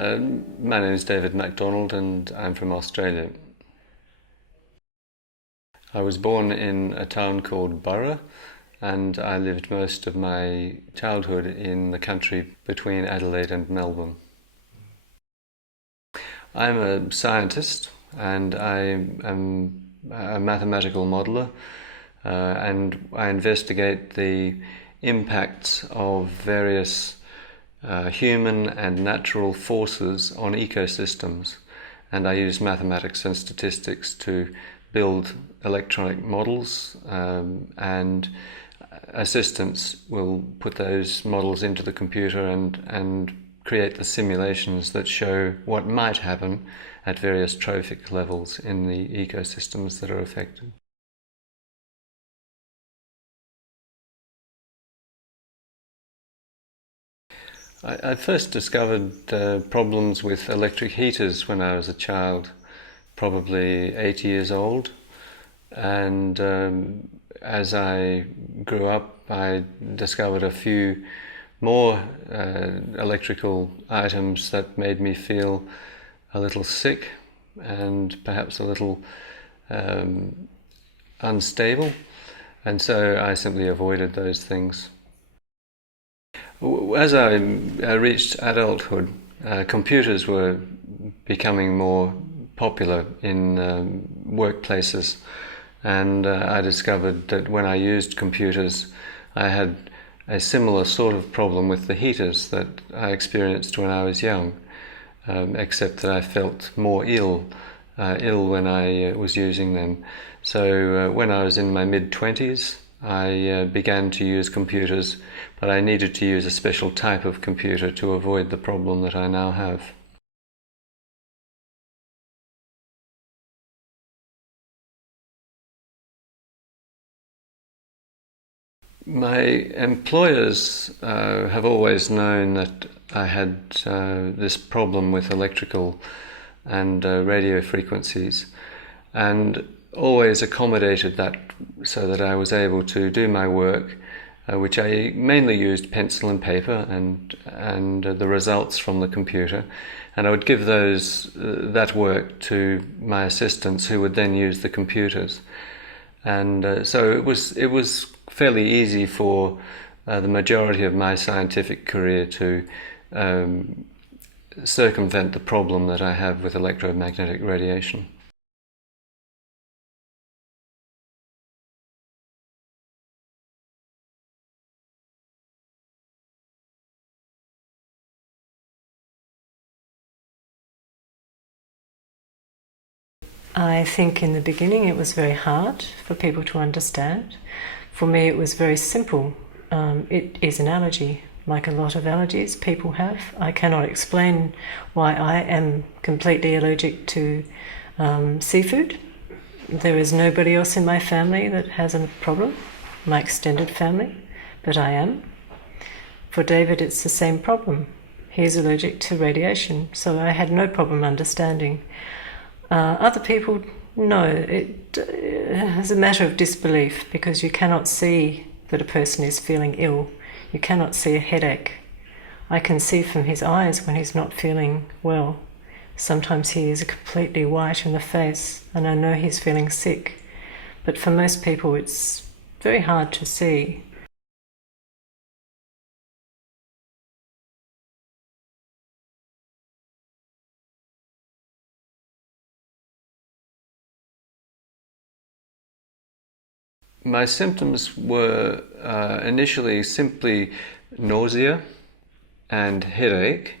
My name is David MacDonald and I'm from Australia. I was born in a town called Burra and I lived most of my childhood in the country between Adelaide and Melbourne. I'm a scientist and I am a mathematical modeler and I investigate the impacts of various human and natural forces on ecosystems, and I use mathematics and statistics to build electronic models, and assistants will put those models into the computer and create the simulations that show what might happen at various trophic levels in the ecosystems that are affected. I first discovered problems with electric heaters when I was a child, probably 8 years old, and as I grew up I discovered a few more electrical items that made me feel a little sick and perhaps a little unstable, and so I simply avoided those things. As I reached adulthood, computers were becoming more popular in workplaces, and I discovered that when I used computers I had a similar sort of problem with the heaters that I experienced when I was young, except that I felt more ill when I was using them. So when I was in my mid-20s I began to use computers, but I needed to use a special type of computer to avoid the problem that I now have. My employers have always known that I had this problem with electrical and radio frequencies, and always accommodated that so that I was able to do my work, which I mainly used pencil and paper and the results from the computer, and I would give that work to my assistants who would then use the computers, and so it was fairly easy for the majority of my scientific career to circumvent the problem that I have with electromagnetic radiation. I think in the beginning it was very hard for people to understand. For me it was very simple. It is an allergy, like a lot of allergies people have. I cannot explain why I am completely allergic to seafood. There is nobody else in my family that has a problem, my extended family, but I am. For David it's the same problem. He is allergic to radiation, so I had no problem understanding. Other people, no, it is a matter of disbelief, because you cannot see that a person is feeling ill. You cannot see a headache. I can see from his eyes when he's not feeling well. Sometimes he is completely white in the face and I know he's feeling sick. But for most people it's very hard to see. My symptoms were initially simply nausea and headache,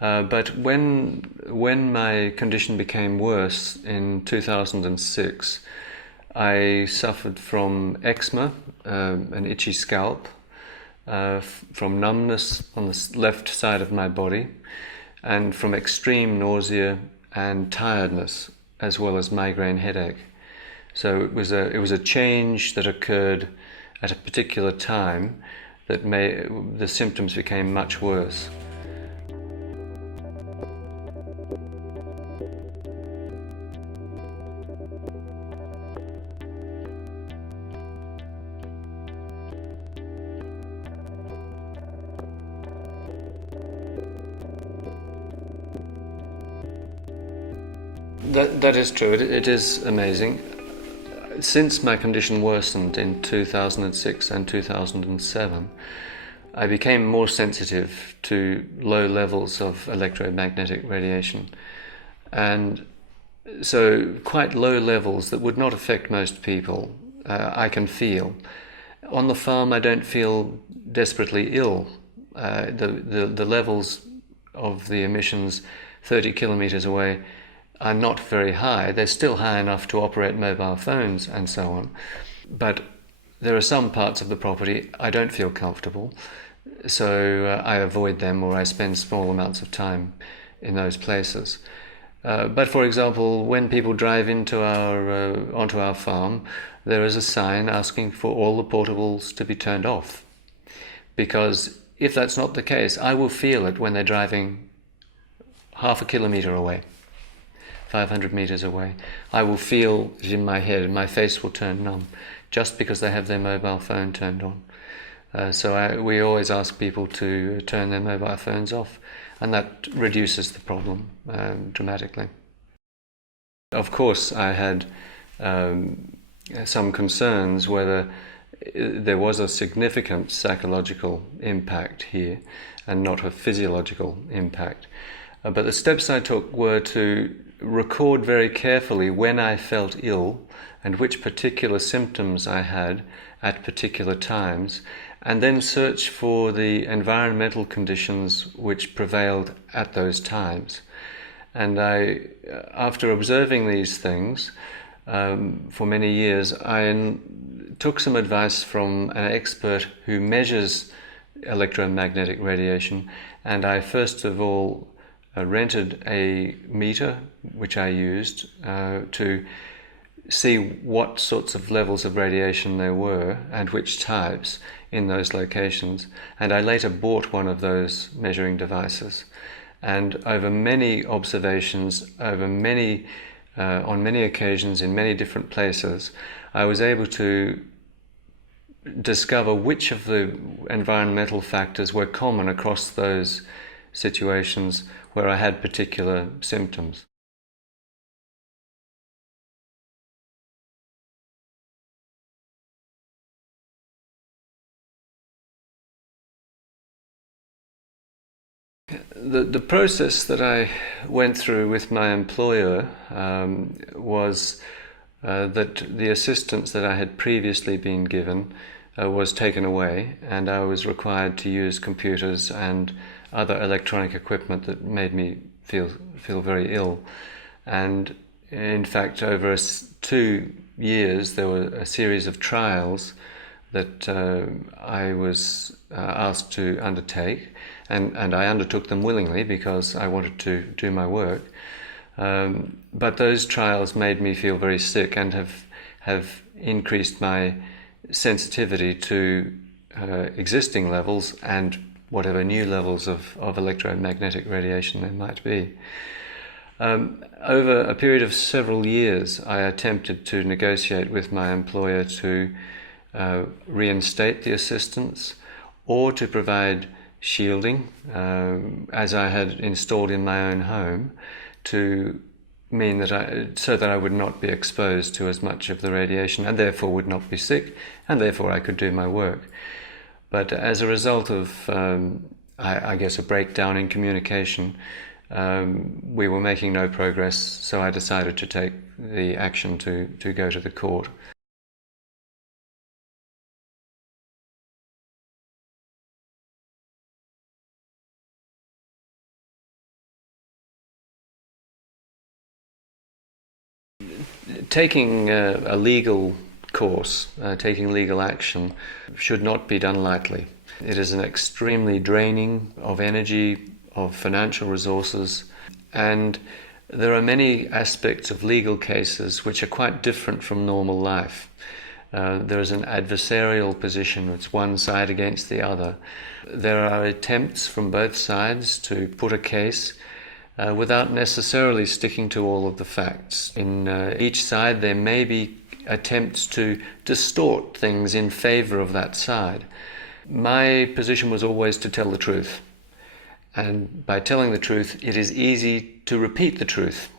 but when my condition became worse in 2006, I suffered from eczema, an itchy scalp, from numbness on the left side of my body, and from extreme nausea and tiredness, as well as migraine headache. So it was a change that occurred at a particular time that the symptoms became much worse. That is true. It is amazing. Since my condition worsened in 2006 and 2007, I became more sensitive to low levels of electromagnetic radiation. And so quite low levels that would not affect most people, I can feel. On the farm, I don't feel desperately ill. The levels of the emissions 30 kilometers away are not very high. They're still high enough to operate mobile phones and so on. But there are some parts of the property I don't feel comfortable, so I avoid them, or I spend small amounts of time in those places. But for example, when people drive onto our farm, there is a sign asking for all the portables to be turned off. Because if that's not the case, I will feel it when they're driving half a kilometre away, 500 metres away. I will feel it in my head and my face will turn numb just because they have their mobile phone turned on. So we always ask people to turn their mobile phones off, and that reduces the problem dramatically. Of course, I had some concerns whether there was a significant psychological impact here and not a physiological impact. But the steps I took were to record very carefully when I felt ill and which particular symptoms I had at particular times, and then search for the environmental conditions which prevailed at those times. And after observing these things for many years, I took some advice from an expert who measures electromagnetic radiation, and I first of all rented a meter which I used to see what sorts of levels of radiation there were and which types in those locations. And I later bought one of those measuring devices. And over many observations, on many occasions, in many different places, I was able to discover which of the environmental factors were common across those situations where I had particular symptoms. The process that I went through with my employer was that the assistance that I had previously been given was taken away, and I was required to use computers and other electronic equipment that made me feel very ill. And in fact, over 2 years, there were a series of trials that I was asked to undertake, and I undertook them willingly because I wanted to do my work. But those trials made me feel very sick and have increased my sensitivity to existing levels and whatever new levels of electromagnetic radiation there might be. Over a period of several years, I attempted to negotiate with my employer to reinstate the assistance or to provide shielding, as I had installed in my own home, to mean that so that I would not be exposed to as much of the radiation and therefore would not be sick, and therefore I could do my work. But as a result of, I guess, a breakdown in communication, we were making no progress, so I decided to take the action to go to the court. Taking a legal course, taking legal action, should not be done lightly. It is an extremely draining of energy, of financial resources, and there are many aspects of legal cases which are quite different from normal life. There is an adversarial position, it's one side against the other. There are attempts from both sides to put a case without necessarily sticking to all of the facts. In each side there may be attempts to distort things in favour of that side. My position was always to tell the truth, and by telling the truth it is easy to repeat the truth.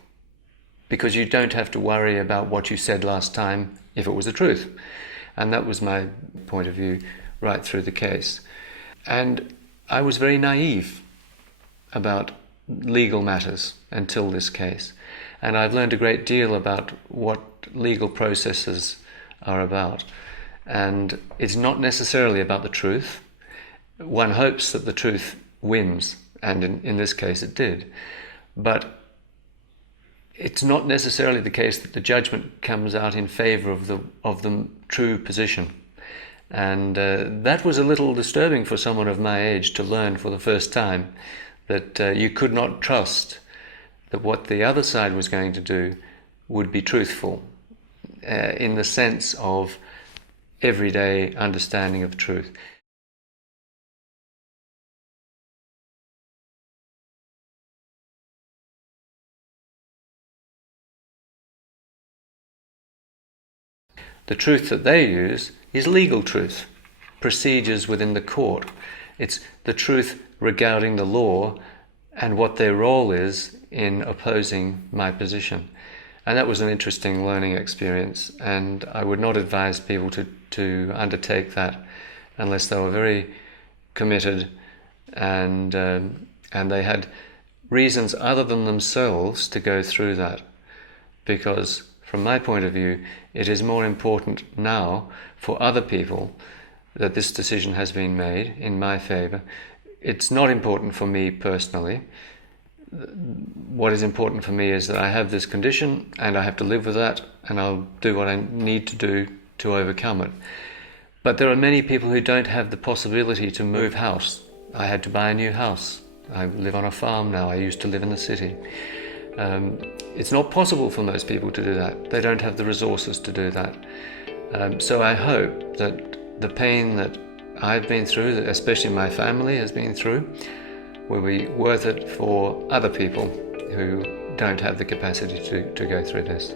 because you don't have to worry about what you said last time if it was the truth. And that was my point of view right through the case. And I was very naive about legal matters until this case. And I've learned a great deal about what legal processes are about. And it's not necessarily about the truth. One hopes that the truth wins, and in this case it did. But it's not necessarily the case that the judgment comes out in favour of the true position. And that was a little disturbing for someone of my age to learn for the first time, that you could not trust that what the other side was going to do would be truthful in the sense of everyday understanding of truth. The truth that they use is legal truth, procedures within the court. It's the truth regarding the law and what their role is in opposing my position. And that was an interesting learning experience, and I would not advise people to undertake that unless they were very committed and they had reasons other than themselves to go through that. Because from my point of view, it is more important now for other people that this decision has been made in my favour. It's not important for me personally. What is important for me is that I have this condition and I have to live with that, and I'll do what I need to do to overcome it. But there are many people who don't have the possibility to move house. I had to buy a new house. I live on a farm now. I used to live in the city. It's not possible for most people to do that. They don't have the resources to do that. So I hope that the pain that I've been through, that especially my family has been through, will be worth it for other people who don't have the capacity to go through this.